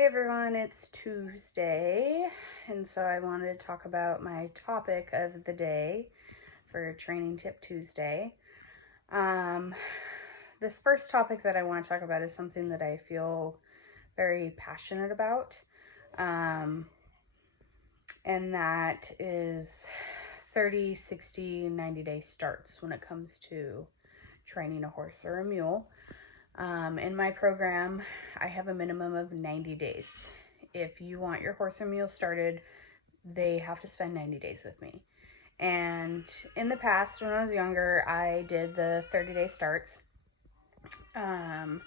Hey everyone, it's Tuesday, and so I wanted to talk about my topic of the day for Training Tip Tuesday. This first topic that I want to talk about is something that I feel very passionate about, um, and that is 30, 60, 90-day starts when it comes to training a horse or a mule. In my program, I have a minimum of 90 days. If you want your horse or mule started, they have to spend 90 days with me. And in the past, when I was younger, I did the 30-day starts when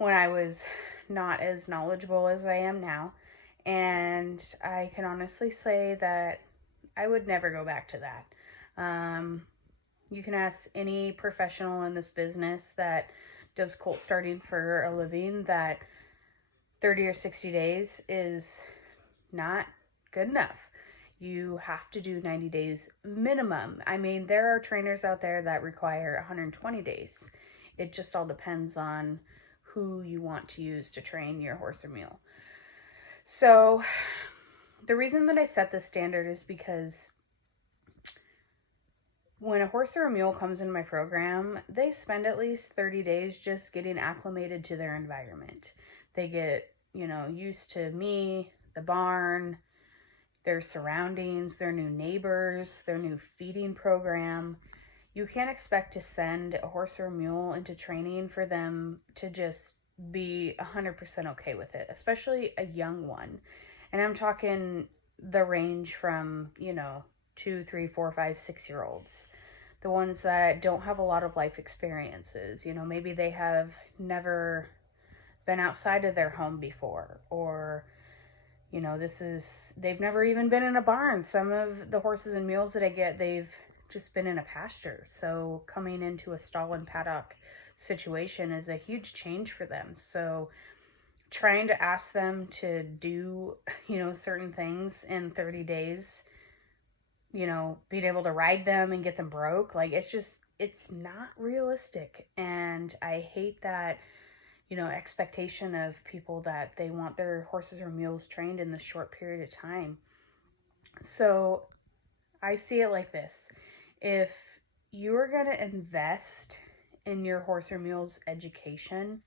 I was not as knowledgeable as I am now. And I can honestly say that I would never go back to that. You can ask any professional in this business that does colt starting for a living that 30 or 60 days is not good enough. You have to do 90 days minimum. I mean, there are trainers out there that require 120 days. It just all depends on who you want to use to train your horse or mule. So the reason that I set this standard is because when a horse or a mule comes in my program, they spend at least 30 days just getting acclimated to their environment. They get, used to me, the barn, their surroundings, their new neighbors, their new feeding program. You can't expect to send a horse or a mule into training for them to just be 100% okay with it, especially a young one. And I'm talking the range from, 2, 3, 4, 5, 6-year-olds. The ones that don't have a lot of life experiences. Maybe they have never been outside of their home before, or, they've never even been in a barn. Some of the horses and mules that I get, they've just been in a pasture. So coming into a stall and paddock situation is a huge change for them. So trying to ask them to do, certain things in 30 days, being able to ride them and get them broke, it's not realistic. And I hate that, expectation of people that they want their horses or mules trained in this short period of time. So I see it like this. If you're going to invest in your horse or mule's education,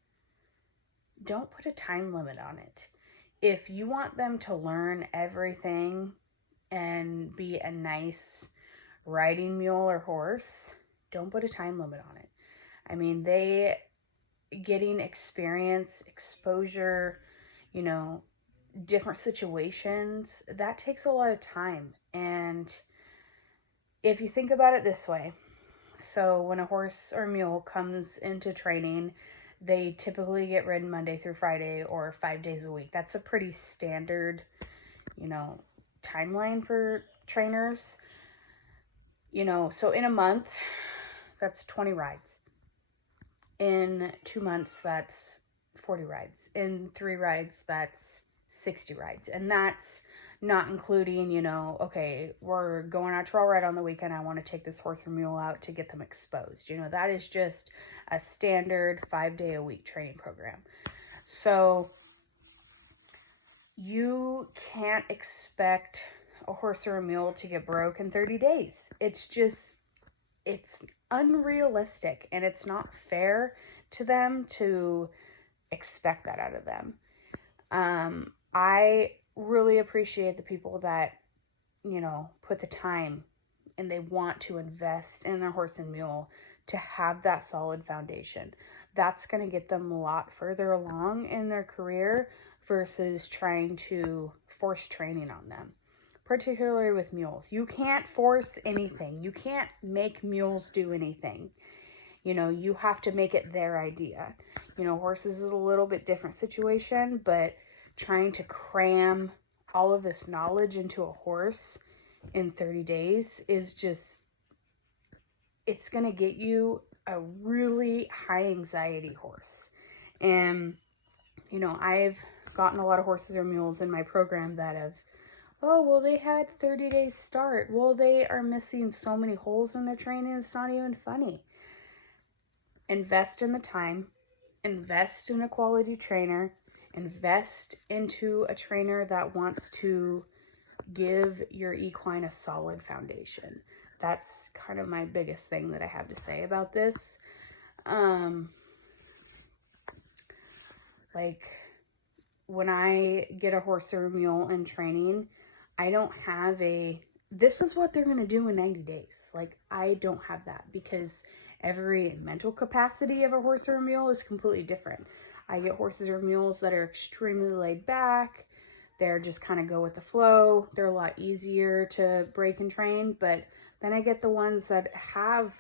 don't put a time limit on it. If you want them to learn everything and be a nice riding mule or horse, don't put a time limit on it. I mean, they getting experience, exposure, different situations, that takes a lot of time. And if you think about it this way, so when a horse or mule comes into training, they typically get ridden Monday through Friday or 5 days a week. That's a pretty standard, timeline for trainers. So in a month, that's 20 rides. In 2 months, that's 40 rides. In 3 rides, that's 60 rides. And that's not including, okay, we're going on a trail ride on the weekend. I want to take this horse or mule out to get them exposed. That is just a standard 5-day-a-week training program. So you can't expect a horse or a mule to get broke in 30 days. It's unrealistic, and it's not fair to them to expect that out of them. I really appreciate the people that, put the time and they want to invest in their horse and mule to have that solid foundation. That's going to get them a lot further along in their career versus trying to force training on them. Particularly with mules. You can't force anything. You can't make mules do anything. You have to make it their idea. Horses is a little bit different situation, but trying to cram all of this knowledge into a horse in 30 days is just, it's going to get you a really high anxiety horse. And, I've gotten a lot of horses or mules in my program that have, oh, well, they had 30 days start. Well, they are missing so many holes in their training, it's not even funny. Invest in the time, invest in a quality trainer, Invest into a trainer that wants to give your equine a solid foundation. That's kind of my biggest thing that I have to say about this. Like, when I get a horse or a mule in training, I don't have this is what they're going to do in 90 days. Like, I don't have that, because every mental capacity of a horse or a mule is completely different. I get horses or mules that are extremely laid back. They're just kind of go with the flow. They're a lot easier to break and train. But then I get the ones that have,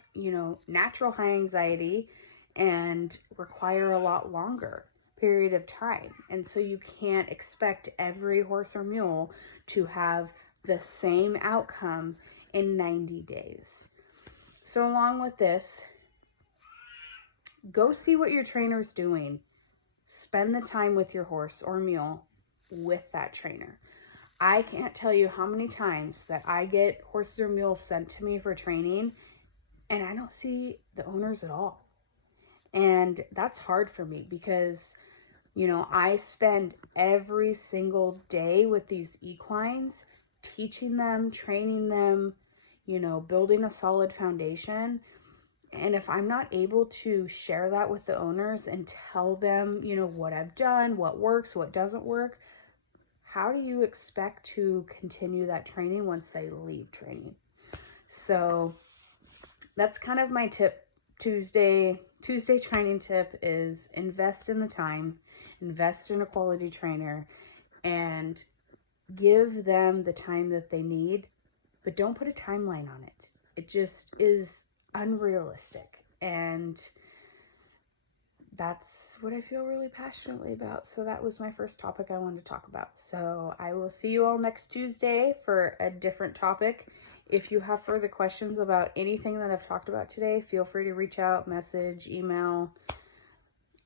natural high anxiety and require a lot longer period of time. And so you can't expect every horse or mule to have the same outcome in 90 days. So along with this, go see what your trainer's doing. Spend the time with your horse or mule with that trainer. I can't tell you how many times that I get horses or mules sent to me for training and I don't see the owners at all. And that's hard for me, because I spend every single day with these equines, teaching them, training them, building a solid foundation. And if I'm not able to share that with the owners and tell them, what I've done, what works, what doesn't work, how do you expect to continue that training once they leave training? So that's kind of my tip. Tuesday training tip is invest in the time, invest in a quality trainer, and give them the time that they need, but don't put a timeline on it. It just is unrealistic, and that's what I feel really passionately about. So that was my first topic I wanted to talk about. So I will see you all next Tuesday for a different topic. If you have further questions about anything that I've talked about today, feel free to reach out, message, email.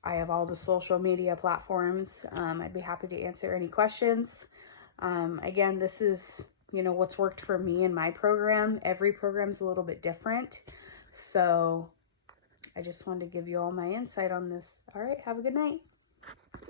I have all the social media platforms. I'd be happy to answer any questions. Again, this is, what's worked for me in my program. Every program's a little bit different. So I just wanted to give you all my insight on this. All right, have a good night.